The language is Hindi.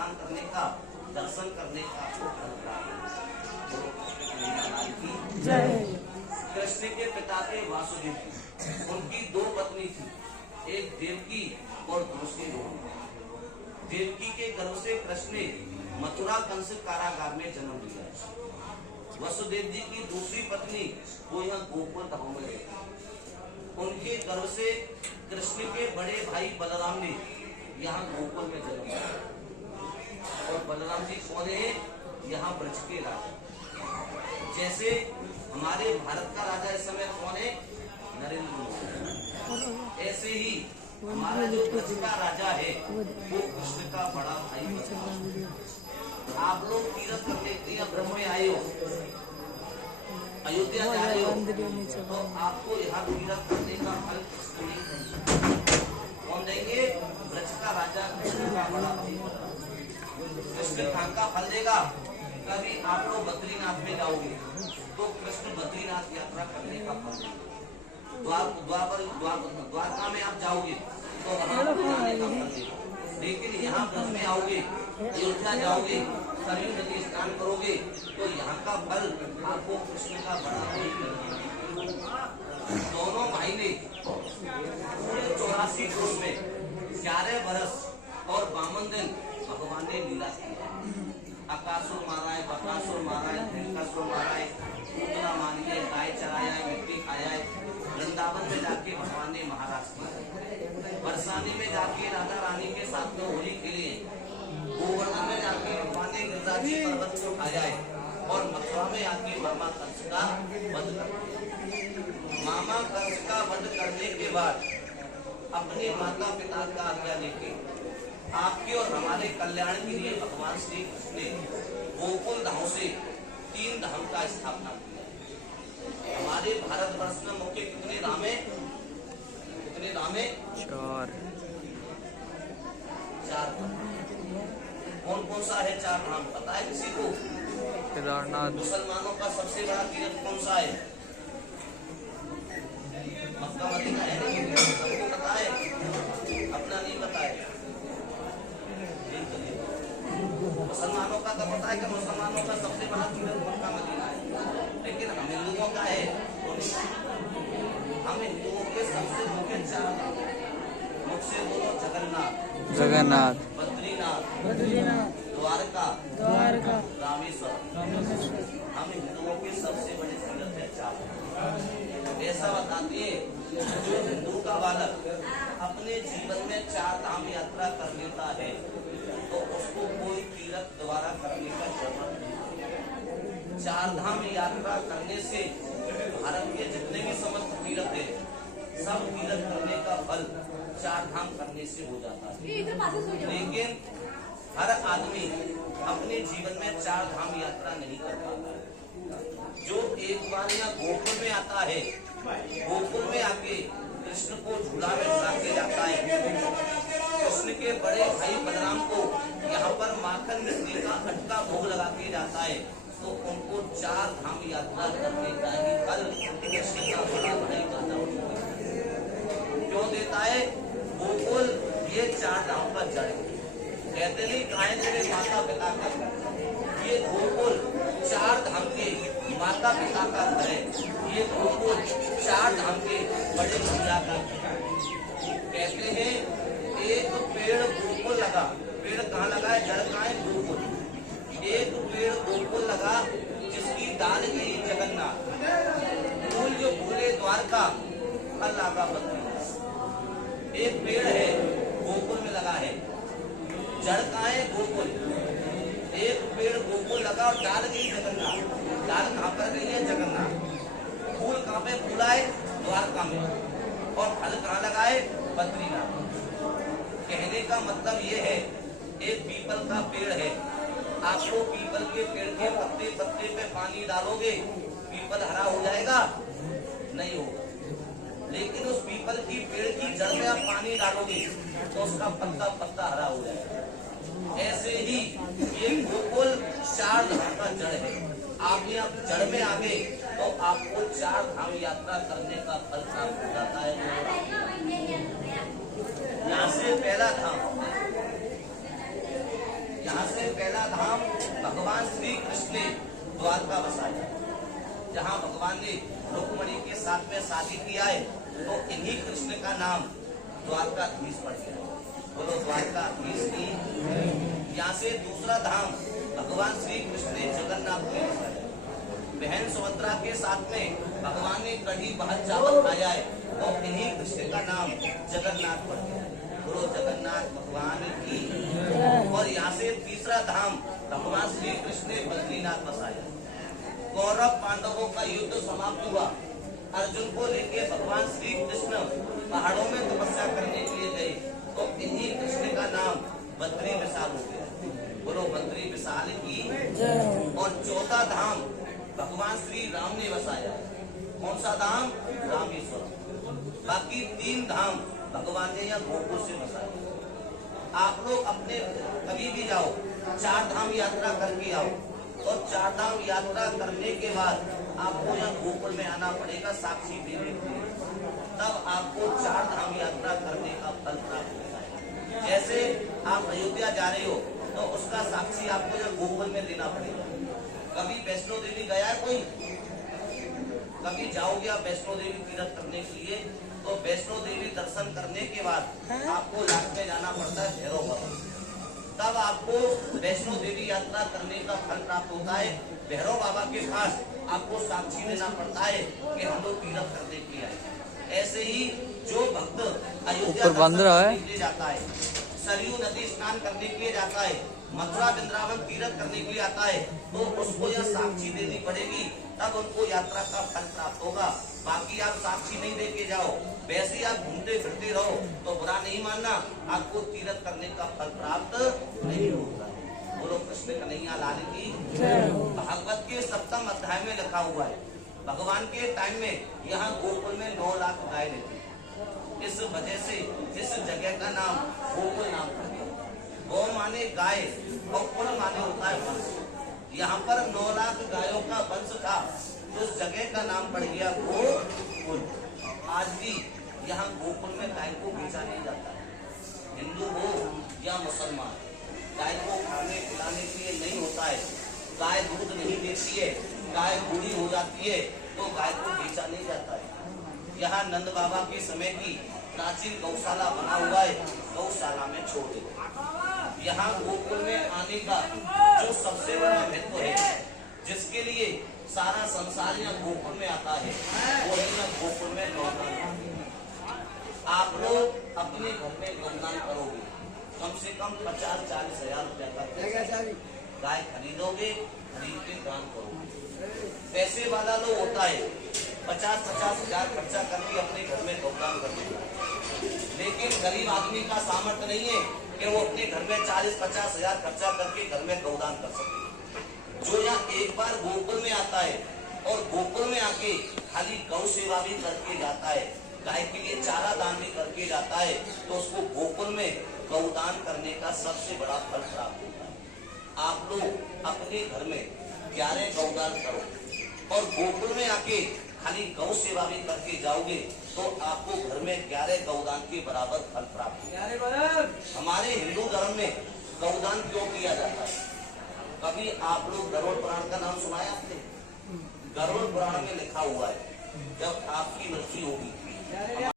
स्नान करने का, दर्शन करने का आपको फल प्राप्त। कृष्ण के पिता थे वासुदेव जी, उनकी दो पत्नी थी, एक देवकी और दूसरी रोहिणी। देवकी के गर्भ से कृष्ण ने मथुरा कंस कारागार में जन्म लिया। वसुदेव जी की दूसरी पत्नी वो यहाँ गोकुल धाम में रहती। उनके गर्भ से कृष्ण के बड़े भाई बलराम ने यहाँ गोकुल में जन्म लिया। और बलराम जी कौन है? यहाँ ब्रज के राजा। जैसे हमारे भारत का राजा इस समय कौन है? नरेंद्र मोदी। ऐसे ही हमारा जो ब्रज का राजा है वो कृष्ण का बड़ा भाई। आप लोग तीर्थ करने के लिए ब्रज में आए हो, अयोध्या जा रहे हो, तो आपको यहाँ तीर्थ करने का फल कौन देंगे? ब्रज का राजा कृष्ण का बड़ा भाई। कृष्ण कहाँ का फल देगा? कभी आप लोग बद्रीनाथ में जाओगे तो कृष्ण बद्रीनाथ यात्रा करने का फल देगा। द्वारका में आप जाओगे तो वहाँ जाने का फल देगा। लेकिन यहाँ ब्रज में आओगे, अयोध्या जाओगे, सरयू नदी स्नान करोगे तो यहाँ का फल आपको कृष्ण का बड़ा भाई। दोनों भाई ने पूरे 84 कोस में 11 बरस और 52 दिन भगवान ने लीला की। अकासुर मारा है, बकासुर मारा है, धनकासुर मारा है, पूतना मारी है, गाय चराया है, मिट्टी खाया है। वृंदावन में जाके भगवान ने महाराज किया। बरसाने में जाके राधा रानी के साथ में होली खेली। गोवर्धन में जाके भगवान ने गिरिराजी पर्वत को उठाया है। और मथुरा में आके मामा कंस का वध कर। मामा कंस का वध करने के बाद अपने माता पिता का आज्ञा लेके आपके और हमारे कल्याण के लिए भगवान श्री कृष्ण ने गोकुल धाम से 3 धाम का स्थापना किया। हमारे भारतवर्ष में मुख्य कितने धाम है? कितने धाम है? 4 धाम। कौन कौन सा है 4 धाम? पता है किसी को? केदारनाथ। मुसलमानों का सबसे बड़ा तीर्थ कौन सा है? मक्का मदीना है। सबको पता है? अपना नहीं पता है। मुसलमानों का तो पता है कि मुसलमानों का सबसे बड़ा तीर्थ मक्का मदीना है। लेकिन हम हिंदुओं का है, हम हिंदुओं के सबसे मुख्य 4 धाम मुझसे बोलो जगन्नाथ, बद्रीनाथ, द्वारका, रामेश्वर। हम हिंदुओं के सबसे बड़े तीर्थ है 4। ऐसा बताती है जो हिंदू का बालक अपने जीवन में 4 धाम यात्रा कर लेता है तो उसको कोई तीर्थ दोबारा करने का जरूरत नहीं। 4 धाम यात्रा करने से भारत के जितने भी समस्त तीर्थ है सब तीर्थ करने का फल 4 धाम करने से हो जाता है। लेकिन हर आदमी अपने जीवन में 4 धाम यात्रा नहीं कर पाता है। जो एक बार यहाँ गोकुल में आता है, गोकुल में आके कृष्ण को झूला में झूला के जाता है। कृष्ण के बड़े भाई बलराम को यहाँ पर माखन मिश्री का खटका भोग लगा के जाता है तो उनको 4 धाम यात्रा करने का ही फल कृष्ण का बड़ा भाई का नाम क्यों देता है? गोकुल ये 4 धाम का जड़ है। कहते नहीं गाय तेरे माता पिता का घर। ये गोकुल 4 धाम के माता पिता का घर है। ये गोकुल 4 धाम के बड़े भैया का घर। कहते हैं एक पेड़ गोकुल लगा। पेड़ कहाँ लगा है? जड़ कहाँ है? गोकुल। एक पेड़ गोकुल लगा जिसकी डाल गई जगन्नाथ, फूल जो फूले द्वारका, फल लगा बद्रीनाथ। एक पेड़ है गोकुल में लगा है, जड़ कहाँ है? गोकुल। एक पेड़ गोकुल लगा और डाल गई जगन्नाथ। डाल कहाँ पर गई है? जगन्नाथ। फूल कहाँ पे फूला है? द्वारका में। और फल कहाँ लगा है? बद्रीनाथ। कहने का मतलब ये है एक पीपल का पेड़ है, आप लोग पीपल के पेड़ के पत्ते पत्ते पे पानी डालोगे, पीपल हरा हो जाएगा? नहीं होगा। लेकिन उस पीपल की पेड़ की जड़ में आप पानी डालोगे तो उसका पत्ता पत्ता हरा हो जाएगा। ऐसे ही ये गोकुल 4 धाम का जड़ है। आप यहाँ जड़ में आ गए तो आपको 4 धाम यात्रा करने का फल प्राप्त हो जाता है। यहाँ से पहला धाम, यहाँ से पहला धाम भगवान श्री कृष्ण ने द्वारका बसाया। जहाँ भगवान ने रुक्मणी के साथ में शादी किया है, तो इन्हीं कृष्ण का नाम द्वारकाधीश पड़ गया। बोलो द्वारकाधीश की। यहाँ से दूसरा धाम भगवान श्री कृष्ण ने जगन्नाथ में बसाया। बहन सुभद्रा के साथ में भगवान ने कढ़ी भात चावल खाया है, तो इन्हीं कृष्ण का नाम जगन्नाथ पड़ गया। बोलो जगन्नाथ भगवान की। और यहाँ से तीसरा धाम भगवान श्री कृष्ण ने बद्रीनाथ बसाया। कौरव पांडवों का युद्ध समाप्त हुआ। अर्जुन को लेके भगवान श्री कृष्ण पहाड़ों में तपस्या करने के लिए गए, तो इन्हीं कृष्ण का नाम बद्री विशाल हो गया। बोलो बद्री विशाल की। और चौथा धाम भगवान श्री राम ने बसाया। कौन सा धाम? रामेश्वर। बाकी 3 धाम भगवान ने यहाँ गोकुल से बसाया। आप लोग अपने कभी भी जाओ, 4 धाम यात्रा करके आओ, और 4 धाम यात्रा करने के बाद आपको यहाँ गोकुल में आना पड़ेगा साक्षी देने के लिए। तब आपको 4 धाम यात्रा करने का फल प्राप्त होता है। जैसे आप अयोध्या जा रहे हो, तो उसका साक्षी आपको यहाँ गोकुल में देना पड़ेगा। कभी वैष्णो देवी गया है कोई? कभी जाओगे आप वैष्णो देवी तीर्थ करने के लिए, तो वैष्णो देवी दर्शन करने के बाद आपको लास्ट में जाना पड़ता है भैरव बाबा। तब आपको वैष्णो देवी यात्रा करने का फल प्राप्त होता है। भैरव बाबा के पास आपको साक्षी देना पड़ता है कि हम लोग तीर्थ करने के लिए आए। ऐसे ही जो भक्त अयोध्या दर्शन करने के लिए जाता है, सरयू नदी स्नान करने के लिए जाता है, मथुरा वृंदावन तीर्थ करने के लिए आता है, तो उसको यह साक्षी देनी पड़ेगी, तब उनको यात्रा का फल प्राप्त होगा। बाकी आप साक्षी नहीं दे के जाओ, वैसे ही आप घूमते फिरते रहो, तो बुरा नहीं मानना, आपको तीर्थ करने का फल प्राप्त नहीं होगा। बोलो कृष्ण कन्हैया लाल की। भागवत के 7वें अध्याय में लिखा हुआ है, भगवान के टाइम में यहाँ गोकुल में 9 लाख गाय रहती। इस वजह से इस जगह का नाम गोकुल नाम पड़ गया। गौ माने गाय और कुल माने होता है वंश। यहाँ पर 9 लाख गायों का वंश था, तो उस जगह का नाम पड़ गया गोकुल। आज भी यहाँ गोकुल में गाय को बेचा नहीं जाता है। हिंदू हो या मुसलमान, गाय को खाने पिलाने के लिए नहीं होता है। गाय दूध नहीं देती है, गाय बूढ़ी हो जाती है, तो गाय को बेचा नहीं जाता है। यहाँ नंद बाबा के समय की प्राचीन गौशाला बना हुआ है, गौशाला में छोड़ देते। यहाँ गोकुल में आने का जो सबसे बड़ा महत्व है, जिसके लिए सारा संसार यहाँ गोकुल में आता है, वो है यहाँ गोकुल में गौदान। आप लोग अपने घर में गौदान करोगे, कम से कम 50-40 हजार रुपया का गाय खरीदोगे, खरीद के दान करोगे। पैसे वाला लोग होता है 50-50 हजार खर्चा करके अपने घर में गौदान कर देगा, लेकिन गरीब आदमी का सामर्थ्य नहीं है कि वो अपने घर में 40-50 हजार खर्चा करके घर में गौदान कर सके। जो यहाँ एक बार गोकुल में आता है और गोकुल में आके खाली गौ सेवा भी करके जाता है, गाय के लिए चारा दान भी करके जाता है, तो उसको गोकुल में गौदान करने का सबसे बड़ा फल प्राप्त होता है। आप लोग अपने घर में 11 गौदान करो और गोकुल में आके खाली गौ सेवा भी करके जाओगे, तो आपको घर में 11 गौदान के बराबर फल प्राप्त होगा। हमारे हिंदू धर्म में गौदान क्यों किया जाता है? कभी आप लोग गरुड़ पुराण का नाम सुना है आपने? गरुड़ पुराण में लिखा हुआ है, जब आपकी मृत्यु होगी